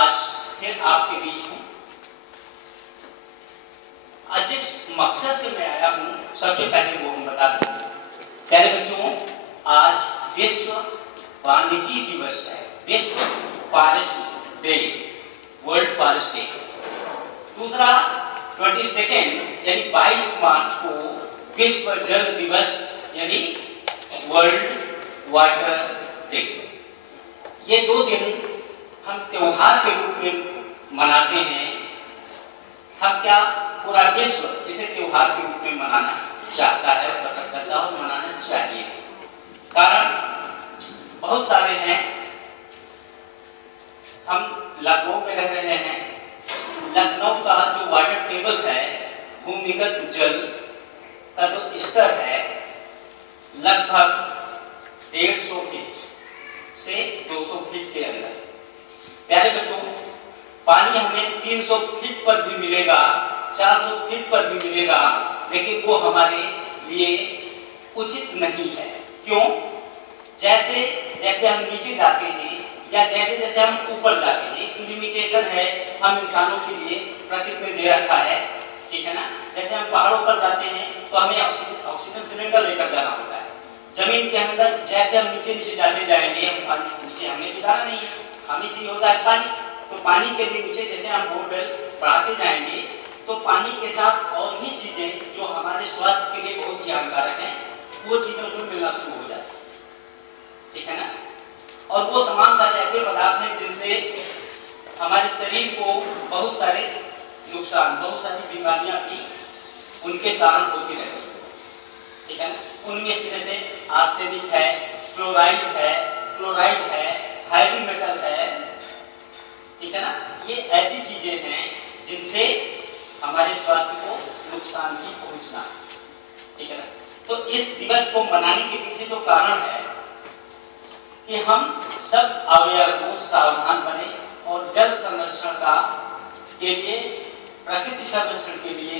आज फिर आपके बीच हूँ। आज जिस मकसद से मैं आया हूँ सबसे पहले वो हम बता दें। प्यारे बच्चों, आज विश्व वानिकी दिवस है, विश्व forest day, world forest day. दूसरा 22 यानी 22 मार्च को विश्व जल दिवस यानी वर्ल्ड वाटर डे। ये दो दिन हम त्योहार के रूप में मनाते हैं। हम क्या पूरा विश्व इसे त्योहार के रूप में मनाना चाहता है, पसंद करता है और मनाना चाहिए। कारण बहुत सारे हैं। हम लखनऊ में रह रहे हैं। लखनऊ का जो वाटर टेबल है, भूमिगत जल का जो स्तर है, लगभग 150 फीट से 200 फीट के अंदर। प्यारे बच्चों, पानी हमें 300 फीट पर भी मिलेगा, 400 फीट पर भी मिलेगा, लेकिन वो हमारे लिए उचित नहीं है। क्यों? जैसे जैसे हम नीचे जाते हैं या जैसे जैसे हम ऊपर जाते हैं, एक लिमिटेशन है हम इंसानों के लिए प्रकृति ने दे रखा है, ठीक है ना। जैसे हम पहाड़ों पर जाते हैं तो हमें ऑक्सीजन सिलेंडर लेकर जाना होता है। जमीन के अंदर जैसे हम नीचे नीचे जाते जाएंगे, हम पानी नीचे हमें गुजारा नहीं है, हमें चाहिए होता है पानी। तो पानी के लिए नीचे जैसे हम बोरवेल बढ़ाते जाएंगे तो पानी के साथ और भी चीजें जो हमारे स्वास्थ्य के लिए बहुत ही हानिकारक हैं, वो चीजें उसमें मिलना शुरू हो जाती है, ठीक है ना। और वो तमाम सारे ऐसे पदार्थ हैं जिनसे हमारे शरीर को बहुत सारे नुकसान, बहुत सारी बीमारियां भी उनके कारण होती रहती है, ठीक है ना। उनमें से जैसे आर्सेनिक है, क्लोराइड है, हैवी मेटल है, ठीक है ना। ये ऐसी चीजें हैं जिनसे हमारे स्वास्थ्य को नुकसान भी पहुंचना, ठीक है ना। तो इस दिवस को मनाने के पीछे तो कारण है कि हम सब अवेयर हो, सावधान बने और जल संरक्षण का के लिए, प्रकृति संरक्षण के लिए,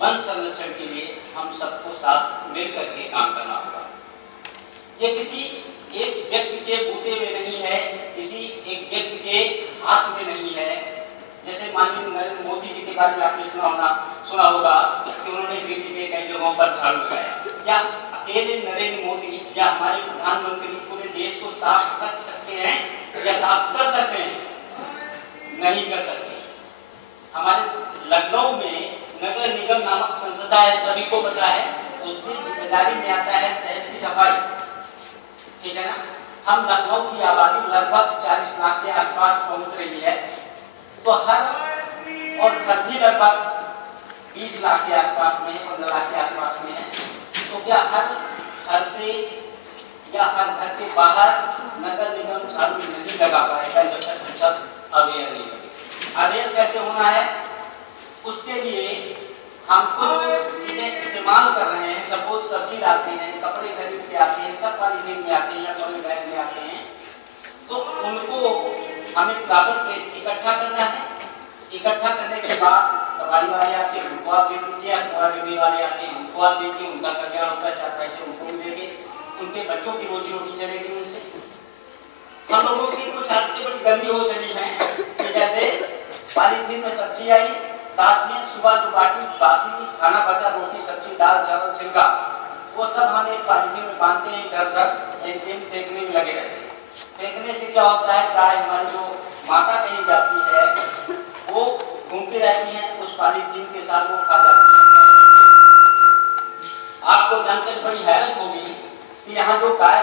वन संरक्षण के लिए हम सबको साथ मिल करके काम करना होगा। ये किसी एक व्यक्ति के बूते में नहीं है, किसी एक व्यक्ति के हाथ में नहीं है। जैसे माननीय नरेंद्र मोदी जी के बारे में आपने सुना होगा कि उन्होंने दिल्ली में कई जगहों पर झाड़ू लगाया। क्या अकेले नरेंद्र मोदी या हमारे प्रधानमंत्री पूरे देश को साफ रख सकते हैं या साफ कर सकते हैं? नहीं कर सकते। हमारे लखनऊ में नगर निगम नामक संस्था है, सभी को पता है, उसकी जिम्मेदारी में आता है शहर की सफाई, ठीक है ना। हम लखनऊ की आबादी लगभग 40 लाख के आसपास पहुंच रही है, तो हर और घर भी लगभग 20 लाख के आसपास में, 15 लाख के आसपास में है। तो क्या हर घर से या हर घर के बाहर नगर निगम झाड़ू नहीं लगा पाएगा जब तक हम सब अवेयर नहीं होंगे। अवेयर कैसे होना है? उसके लिए हम कुछ चीजें इस्तेमाल कर रहे हैं। सपोज सब्जी लाते हैं, कपड़े खरीद के आते हैं, सब पॉलीथीन में आते हैं या पॉली बैग में आते हैं, तो उनको हमें प्रॉपर प्लेस इकट्ठा करना है। इकट्ठा करने के बाद कबाड़ी वाले आते हैं, उनको आप दे दीजिए, कूड़ा बिकने वाले आते हैं, उनको आप दे दीजिए, उनका कल्याण होता है, 4 पैसे उनको भी देंगे, उनके बच्चों की रोजी रोटी चलेगी उनसे। हम लोगों की कुछ आदतें बड़ी गंदी हो चली हैं कि जैसे पॉलीथीन में सब्जी आई, रात में सुबह जो बाटी बासी खाना बचा, रोटी सब्जी दाल चावल छिलका, वो सब हम एक पॉलीथीन में बांधते हैं, इधर उधर एक दिन फेंकने में लगे रहते हैं। फेंकने से क्या होता है, गाय हमारी जो माता कही जाती है वो घूमती रहती है, उस पॉलीथीन के साथ वो खा जाती है। आपको जानकर बड़ी हैरत होगी कि यहाँ जो गाय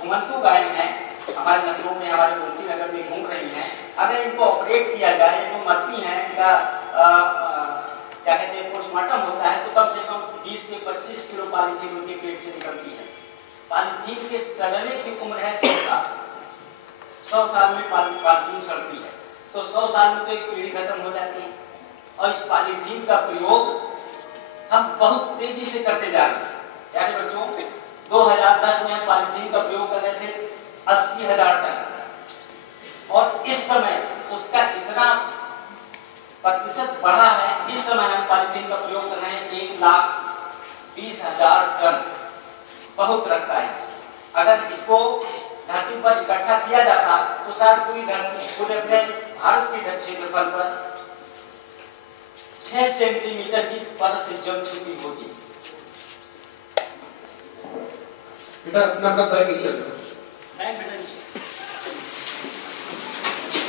घुमंतु गाय हैं हमारे लखनऊ में, हमारे गोमती नगर में घूम रही हैं, अगर इनको ऑपरेट किया जाए, जो मरती हैं, इनका क्या कहते हैं पोस्टमार्टम होता है, तो कम से कम 20 से 25 किलो पॉलीथीन उनके पेट से निकलती है। पॉलीथीन के सड़ने की उम्र है 100 साल। 100 साल में पॉलीथीन सड़ती है, तो 100 साल में तो एक पीढ़ी खत्म हो जाती है। और इस पॉलीथीन का प्रयोग हम बहुत तेजी से करते जा रहे हैं। यानी बच्चों, 2010 में हम पॉलीथीन का प्रयोग कर रहे थे 80,000 टन, और इस समय उसका इतना प्रतिशत बढ़ा है। इस समय हम पॉलीथीन का प्रयोग कर रहे हैं 1,20,000 टन। बहुत रखता है। अगर इसको धरती पर इकट्ठा किया जाता तो शायद पूरी धरती पूरे अपने भारत के क्षेत्रफल पर 6 सेंटीमीटर की परत जम चुकी होगी। এটা আপনার দ্বারা কি চলবে